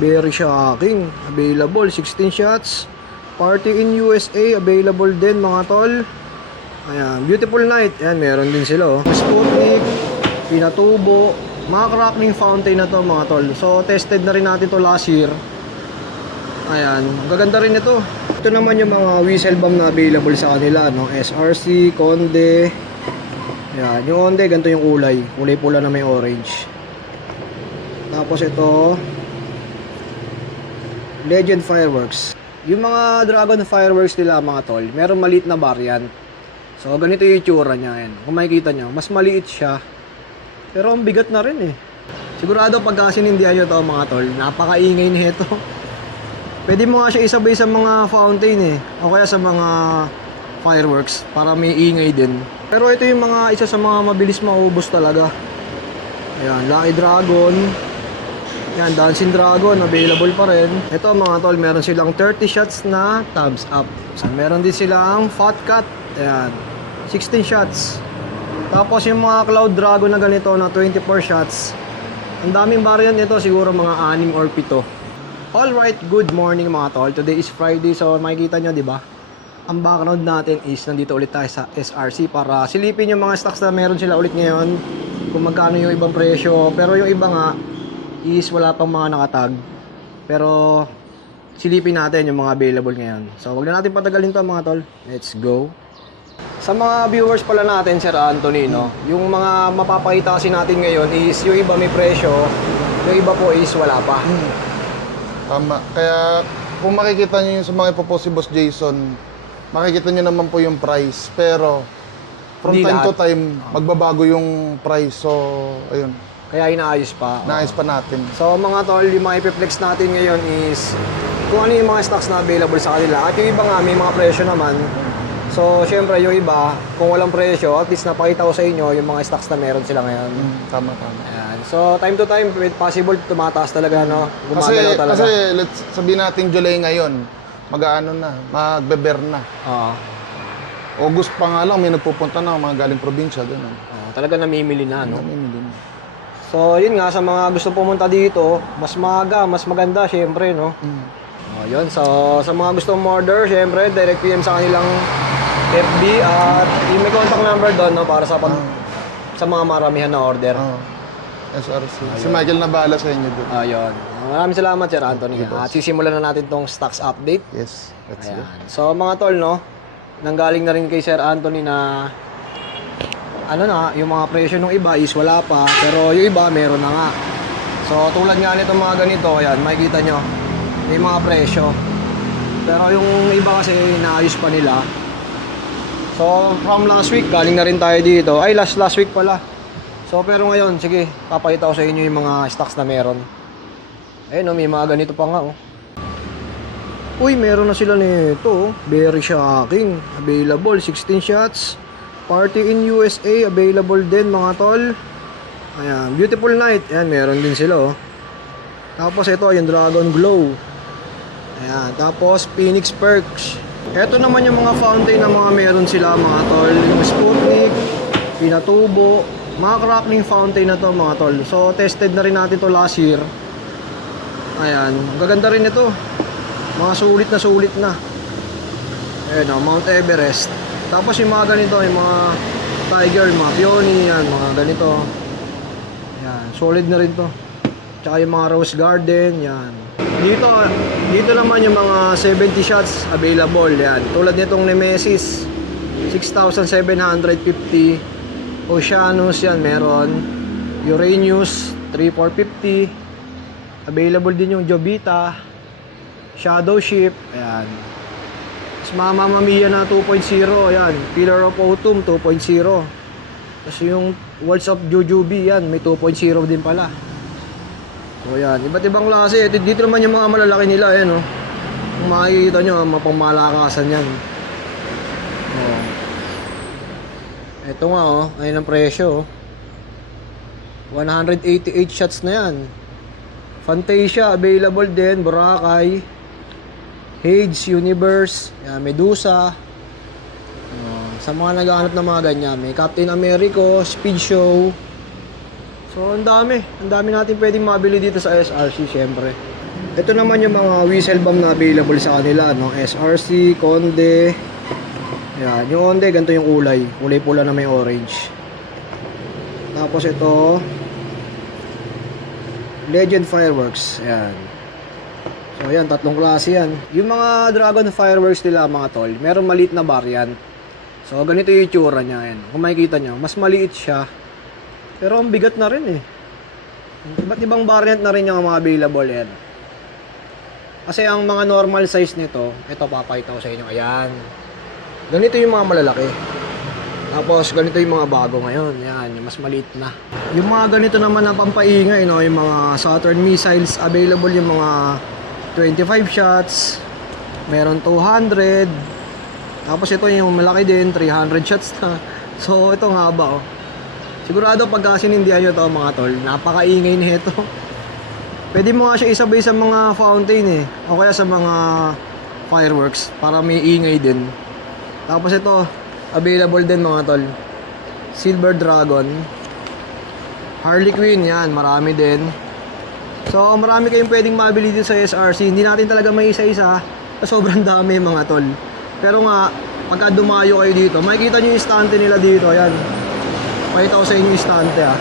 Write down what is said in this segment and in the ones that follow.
Very shocking. Available 16 shots. Party in USA available din mga tol. Ayan, Beautiful Night. Ayan, meron din sila oh. Sputnik, Pinatubo, mga crackling fountain na to mga tol. So tested na rin natin to last year. Ayan, gaganda rin ito. Ito naman yung mga whistle bomb na available sa kanila, no? SRC, Conde. Ayan, yung Conde, ganito yung kulay. Kulay pula na may orange. Tapos ito, Legend Fireworks. Yung mga Dragon Fireworks nila mga tol, meron maliit na variant. So ganito yung itsura niya. Ayan. Kung makikita nyo, mas maliit siya. Pero ang bigat na rin eh. Sigurado pagka sinindihan nyo ito mga tol, napakaingay nito. Pwede mo nga siya isabay sa mga fountain eh, o kaya sa mga fireworks para may ingay din. Pero ito yung mga isa sa mga mabilis maubos talaga. Ayan, Lucky Dragon. Ayan, Dancing Dragon, available pa rin. Ito mga tol, meron silang 30 shots na thumbs up. Meron din silang Fat Cat. Ayan, 16 shots. Tapos yung mga Cloud Dragon na ganito na 24 shots. Ang daming variant nito, siguro mga 6 or 7. Alright, good morning mga tol. Today is Friday, so makikita nyo, di ba? Ang background natin is nandito ulit tayo sa SRC para silipin yung mga stocks na meron sila ulit ngayon. Kung magkano yung ibang presyo. Pero yung iba nga is wala pang mga nakatag. Pero silipin natin yung mga available ngayon. So wag na natin patagalin to mga tol. Let's go. Sa mga viewers pala natin, Sir Anthony, no? Yung mga mapapakita kasi natin ngayon is yung iba may presyo, yung iba po is wala pa. Tama. Kaya kung makikita nyo yung sa mga ipopost si Boss Jason, makikita nyo naman po yung price. Pero from Hindi time to lahat. time, magbabago yung price. So, ayun. Kaya inaayos pa. Naayos pa natin. So mga tol, yung mga ipiplex natin ngayon is kung ano yung mga stocks na available sa kanila. At yung iba nga, may mga presyo naman. So syempre yung iba, kung walang presyo, at least napakita ko sa inyo yung mga stocks na meron sila ngayon. Tama, tama. Ayan. So time to time, possible tumataas talaga, no? Gumagalaw talaga. Kasi let's sabihin natin July ngayon, mag-aano na, magbe-bear na. Oo. August pa nga lang, may nagpupunta na mga galing probinsya, gano'n. Talaga namimili na, no? Namimili na. So yun nga, sa mga gusto pumunta dito, mas maaga, mas maganda, syempre, no? Yun. So sa mga gusto order, syempre, direct PM sa kanilang FB at yung may contact number doon, no, para sa sa mga maramihan na order. SRC. Si Michael na bahala sa inyo doon. Ayun. Maraming salamat, Sir Anthony. At sisimulan na natin tong stocks update. Yes, let's go. Ayan. So mga tol, no, nanggaling na rin kay Sir Anthony na ano na, yung mga presyo ng iba is wala pa, pero yung iba meron na nga. So tulad nga nito mga ganito, ayan, makikita nyo, may mga presyo. Pero yung iba kasi naayos pa nila. So from last week, galing na rin tayo dito. Ay, last week pala. So pero ngayon, sige, papakita ko sa inyo yung mga stocks na meron. Ayun, may mga ganito pa nga, oh. Uy, meron na sila nito, oh. Very shocking. Available, 16 shots. Party in USA, available din mga tol. Ayan, Beautiful Night. Ayan, meron din sila, oh. Tapos ito, yung Dragon Glow. Ayan, tapos Phoenix Perks. Ito naman yung mga fountain na mga meron sila mga tol. Yung Sputnik, Pinatubo, mga crackling fountain na to mga tol. So tested na rin natin to last year. Ayan, gaganda rin ito. Mga sulit na. Ayan, Mount Everest. Tapos yung mga ganito, yung mga Tiger, mga Peony, yan, mga ganito. Yan, solid na rin to. Tsaka yung mga Rose Garden, yan. Dito naman yung mga 70 shots available, yan. Tulad nitong Nemesis, 6,750. Oceanus, yan, meron. Uranus, 3,450. Available din yung Jovita, Shadow Ship, ayan. Mamma Mia na 2.0, yan. Pillar of Autumn 2.0. Kasi yung Worlds of Jujubee, yan, may 2.0 din pala. So yan, iba't ibang klase. Dito naman yung mga malalaki nila, yan, oh. Kung makikita nyo, mapangmalakasan yan. Oh. Ito nga, oh, ayun ang presyo, oh. 188 shots na yan. Fantasia, available din. Boracay, Hades, Universe, yan, Medusa. Sa mga naghahanap ng mga ganyan, may Captain America, Speed Show. So ang dami natin pwedeng mabili dito sa SRC, syempre. Ito naman yung mga whistle bomb na available sa kanila, no? SRC, Conde. Ayan, yung Conde, ganito yung kulay. Kulay pula na may orange. Tapos ito, Legend Fireworks. Ayan. So ayan, tatlong klase yan. Yung mga Dragon Fireworks nila mga tol, meron maliit na variant. So ganito yung itsura niya. Ayan. Kung makikita nyo, mas maliit siya. Pero ang bigat na rin eh. Iba't ibang variant na rin yung mga available yan. Kasi ang mga normal size nito, ito papakita ko sa inyo. Ayan. Ganito yung mga malalaki. Tapos ganito yung mga bago ngayon. Yan, yung mas maliit na. Yung mga ganito naman na pampaingay, no, yung mga Saturn missiles available, yung mga 25 shots, meron 200. Tapos ito yung malaki din, 300 shots na. So ito nga ba, oh. Sigurado pagka sinindihan nyo to mga tol, napakaingay nito. Pwede mo nga siya isabay sa mga fountain eh, o kaya sa mga fireworks para may ingay din. Tapos ito, available din mga tol, Silver Dragon, Harley Quinn, yan, marami din. So marami kayong pwedeng mabili dito sa SRC. Hindi natin talaga may isa-isa, sobrang dami mga tol. Pero nga, pagka dumayo kayo dito, makikita nyo yung estante nila dito, yan. Pakita ko sa inyo yung estante ah.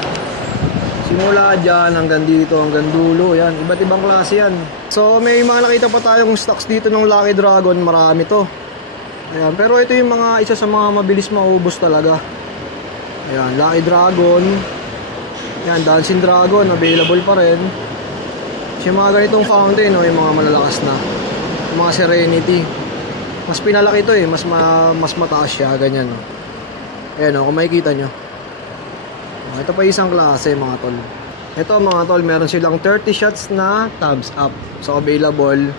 Simula dyan hanggang dito, hanggang dulo, yan. Iba't ibang klase yan. So may mga nakita pa tayong stocks dito ng Lucky Dragon, marami to. Ayan, pero ito yung mga isa sa mga mabilis maubos talaga. Ayan, Lucky Dragon. Ayan, Dancing Dragon, available pa rin. Yung mga ganitong fountain, no, yung mga malalakas na. Yung mga Serenity. Mas pinalaki ito eh, mas mataas siya, ganyan. No. Ayan, no, kung makikita nyo. Ito pa isang klase mga tol. Ito mga tol, meron silang 30 shots na tabs up. So available.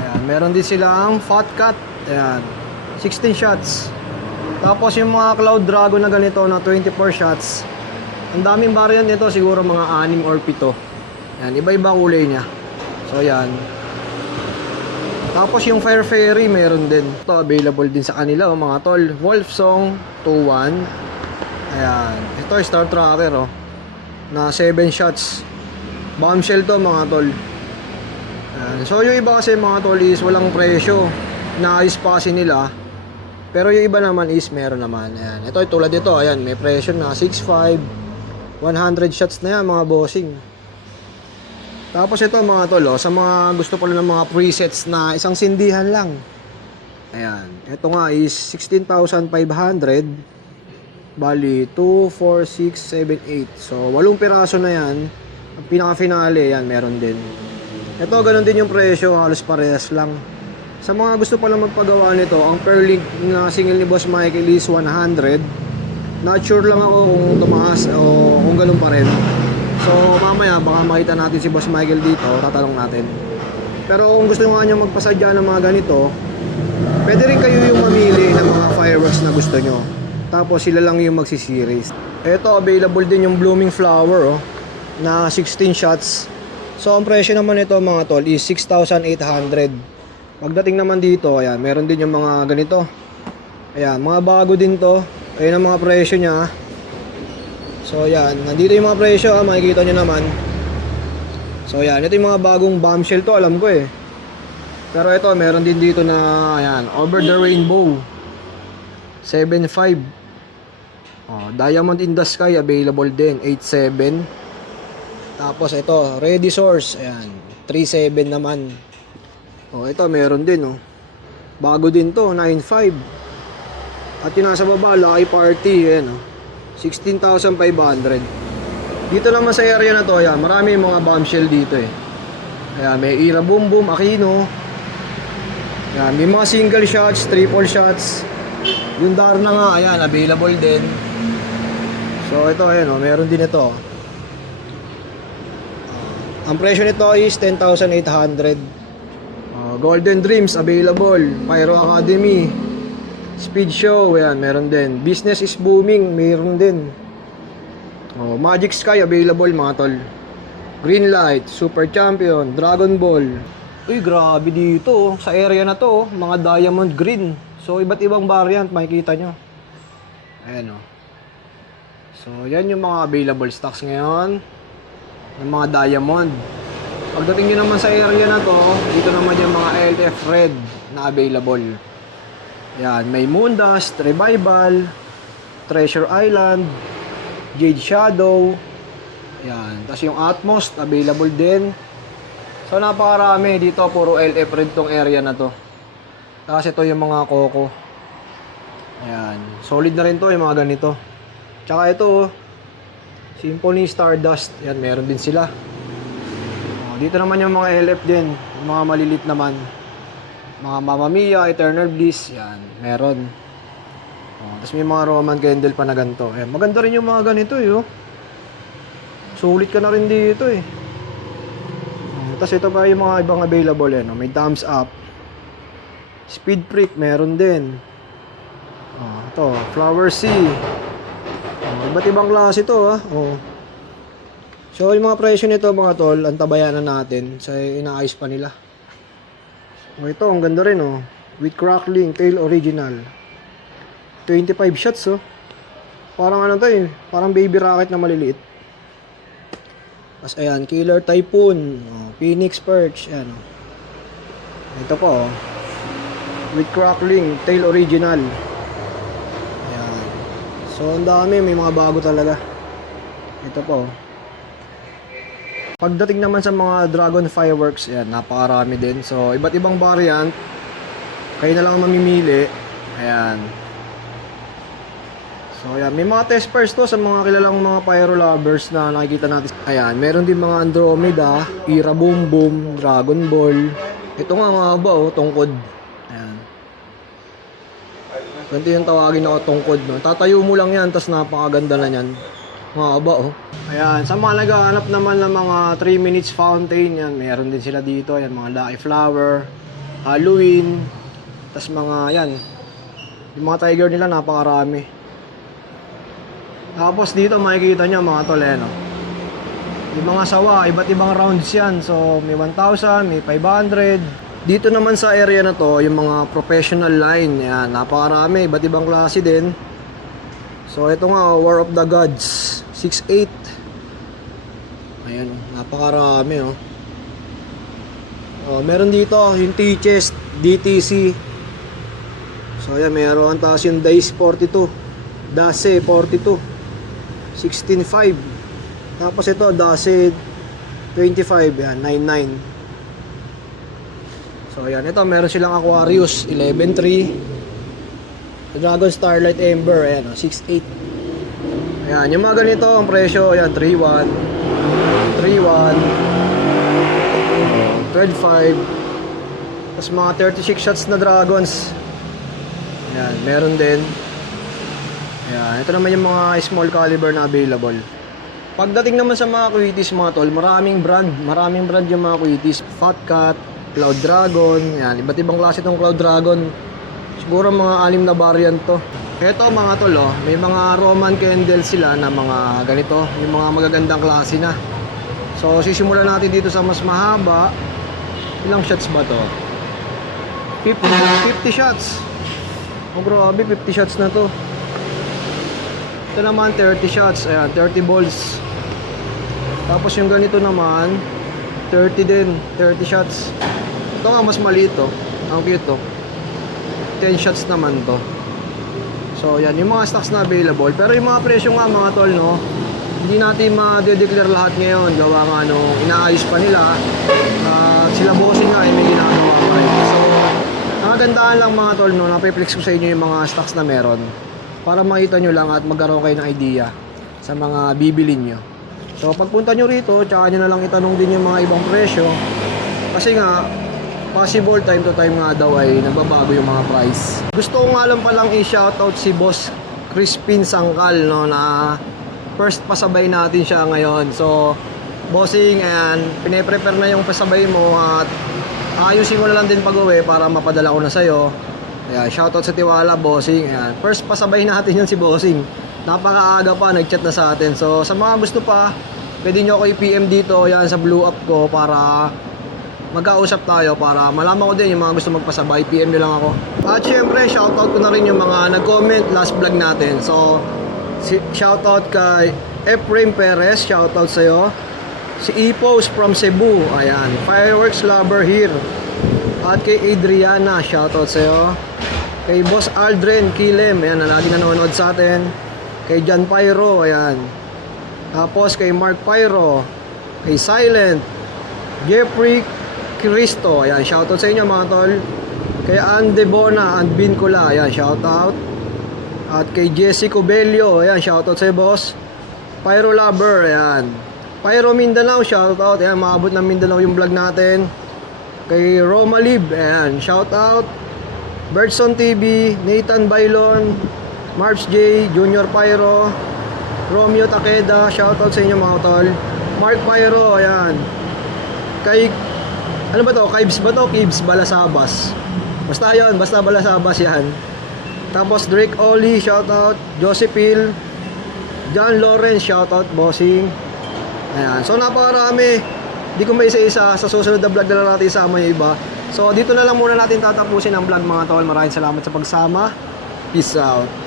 Ayan, meron din silang Fat Cat. Ayan, 16 shots. Tapos yung mga Cloud Dragon na ganito na 24 shots. Ang daming variant nito, siguro mga 6 or 7. Ayan, iba-iba kulay niya. So ayan. Tapos yung Fire Fairy meron din. Ito available din sa kanila oh, mga tol. Wolf Song 2-1. Ayan. Ito Star Tracker oh, na 7 shots. Bombshell to mga tol. Ayan. So yung iba kasi mga tol is walang presyo. Naayos pa kasi nila. Pero yung iba naman is meron naman. Ayan. Ito tulad dito. Ayan. May presyo na 6.5. 100 shots na yan mga bossing. Tapos ito mga tol oh, sa mga gusto pala ng mga presets na isang sindihan lang. Ayan. Ito nga is 16,500. Bali, 2, 4, 6, 7, 8. So, 8 piraso na yan. Ang pinaka-finale, yan, meron din. Ito, ganun din yung presyo. Halos parehas lang. Sa mga gusto pala magpagawa nito, ang per link na single ni Boss Michael is 100. Not sure lang ako kung tumaas o kung ganun pa rin. So, mamaya, baka makita natin si Boss Michael dito. Tatanong natin. Pero kung gusto nga nyo magpasadya ng mga ganito, pwede rin kayo yung mamili ng mga fireworks na gusto nyo. Tapos sila lang yung magsisiris. Ito, available din yung Blooming Flower oh, na 16 shots. So ang presyo naman ito mga tol is 6,800. Pagdating naman dito, ayan, meron din yung mga ganito. Ayan, mga bago din to. Ayan ang mga presyo niya. So ayan, nandito yung mga presyo ah, makikita nyo naman. So ayan, ito yung mga bagong bombshell to, alam ko eh. Pero ito, meron din dito na, ayan, Over the Rainbow 7.5. Oh, Diamond in the Sky available din 8.7. Tapos ito Ready Source, ayan 3.7 naman. Oh, ito meron din oh. Bago din to 9.5. At yung nasa baba Lucky Party, ayan oh, 16,500. Dito naman sa area na to, ayan, marami mga bombshell dito eh. Ayan, may Ira Boom Boom Aquino. Ayan, may mga single shots, triple shots. Yung Darna nga, ayan, available din. So ito, ayan o, meron din ito. Ang presyo nito is 10,800. Golden Dreams, available. Pyro Academy, Speed Show, ayan, meron din. Business is Booming, meron din. Magic Sky, available mga tol. Green Light, Super Champion, Dragon Ball. Uy, grabe dito, sa area na to, mga diamond green. So, iba't ibang variant, makikita nyo. Ayan o. So, yan yung mga available stocks ngayon. Ng mga diamond. Pagdating nyo naman sa area na to, dito naman yung mga LF Red na available. Yan, may Moondust, Revival, Treasure Island, Jade Shadow. Yan, tapos yung Atmos available din. So napakarami dito, puro LF Red tong area na to. Tapos ito yung mga Coco. Ayan, solid na rin to yung mga ganito. Tsaka ito, Symphony Stardust. Yan, meron din sila. Dito naman yung mga LF din, yung mga malilit naman. Mga Mamma Mia, Eternal Bliss, yan, meron. Tapos may mga Roman candle pa na ganito. Ayan, maganda rin yung mga ganito eh. Sulit ka na rin dito eh. Tapos ito pa yung mga ibang available eh. May Thumbs Up. Speed Freak, meron din. Ito, Flower Sea. Iba't ibang klase ito ah. So yung mga presyo nito mga tol, antabayanan natin sa inaayos pa nila. Ito, ang ganda rin with crackling, tail original. 25 shots Parang ano to eh, parang baby rocket na maliliit. Tapos ayan, Killer Typhoon, Phoenix Perch, ayan Ito po with crackling, tail original. Ayan. So ang dami, may mga bago talaga. Ito po. Pagdating naman sa mga Dragon Fireworks, yan, napakarami din. So, iba't ibang variant. Kayo na lang mamimili. Ayan. So, ayan. May mga testers to sa mga kilalang mga pyro lovers na nakikita natin. Ayan. Meron din mga Andromeda, Ira Boom Boom, Dragon Ball. Ito nga mga ba, tungkod. Ayan. Ganito yung tawagin ako tungkod. Tatayo mo lang yan, tas napakaganda na yan. Mga ba Ayan, sa mga naghahanap naman ng mga 3 minutes fountain, yan, meron din sila dito, yan, mga Lucky Flower, Halloween, tas mga, yan, yung mga tiger nila, napakarami. Tapos dito, makikita nyo, mga tol, yung mga sawa, iba't ibang rounds yan, so may 1,000, may 500. Dito naman sa area na to, yung mga professional line, yan, napakarami, iba't ibang klase din. So ito nga, War of the Gods 6.8. Ayan, napakarami meron dito yung T-chest DTC. So ayan, meron. Tapos yung Dice 42, Dase 42 16.5. Tapos ito Dase 25, yan, 9.9. So ayan, ito meron silang Aquarius 11.3, Dragon Starlight Ember, ayan 6.8. Ayan, yung mga ganito ang presyo, ayan 3.1, 3.1, 12.5. Tapos mga 36 shots na dragons. Ayan, meron din. Ayan, ito naman yung mga small caliber na available. Pagdating naman sa mga Quitis mga tol, maraming brand yung mga Quitis. Fat Cat, Cloud Dragon, ayan, iba't ibang klase itong Cloud Dragon. Siguro mga 6 na variant to. Ito mga tol, may mga Roman candle sila na mga ganito, yung mga magagandang klase na. So sisimulan natin dito sa mas mahaba. Ilang shots ba to? 50 shots. Grabe, 50 shots na to. Ito naman 30 shots, ayan, 30 balls. Tapos yung ganito naman 30 din, 30 shots. Ito nga mas maliit ang cute 10 shots naman to. So yan, yung mga stocks na available. Pero yung mga presyo nga mga tol, hindi natin ma-declare lahat ngayon. Gawa nga inaayos pa nila. Sila bossing nga may ginagawa pa rin. So nakagandaan lang mga tol, napiplex ko sa inyo yung mga stocks na meron, para makita nyo lang at magkaroon kayo ng idea sa mga bibilin nyo. So pagpunta nyo rito, tsaka nyo na lang itanong din yung mga ibang presyo. Kasi nga possible time to time nga daw ay nagbabago yung mga price. Gusto ko nga lang palang i-shoutout si Boss Crispin Sangkal na first pasabay natin siya ngayon. So bossing, ayan, pine-prepare na yung pasabay mo at ayusin ko na lang din pag-uwi para mapadala ko na sa'yo. Ayan, shoutout sa tiwala bossing. Ayan, first pasabay natin yun si bossing. Napakaaga pa, nag-chat na sa atin. So sa mga gusto pa, pwede nyo ako i-PM dito yan sa blue up ko para magkausap tayo, para malaman ko din yung mga gusto magpasabay. PM nyo lang ako. At syempre, shoutout ko na rin yung mga nag-comment last vlog natin. So, shoutout kay Efraim Perez, shoutout sa'yo. Si Epos from Cebu. Ayan. Fireworks lover here. At kay Adriana, shoutout sa'yo. Kay Boss Aldrin Kilem, ayan, na lagi nanonood sa atin. Kay John Pyro, ayan. Tapos kay Mark Pyro. Kay Silent. Jeffrey Cristo, ayan, shoutout sa inyo mga tol. Kay Ande Bona and Bincula, ayan, shoutout. At kay Jesse Cobelio, ayan, shoutout sa'yo boss. Pyro Lover, ayan. Pyro Mindanao, shoutout. Ayan, maabot ng Mindanao yung vlog natin. Kay Roma Lib, ayan, shoutout. Birdson TV, Nathan Bailon, Marps J, Junior Pyro, Romeo Takeda, shoutout sa inyo mga tol. Mark Pyro, ayan. Kay, ano ba to? Kibs ba to? Kibs Balasabas. Basta yun, basta Balasabas yan. Tapos Drake Oli, shoutout. Josephine, John Lawrence, shoutout, bossing. Ayan. So napakarami. Di ko may isa-isa. Sa susunod na vlog na lang natin isama yung iba. So dito na lang muna natin tatapusin ang vlog mga tol. Maraming salamat sa pagsama. Peace out.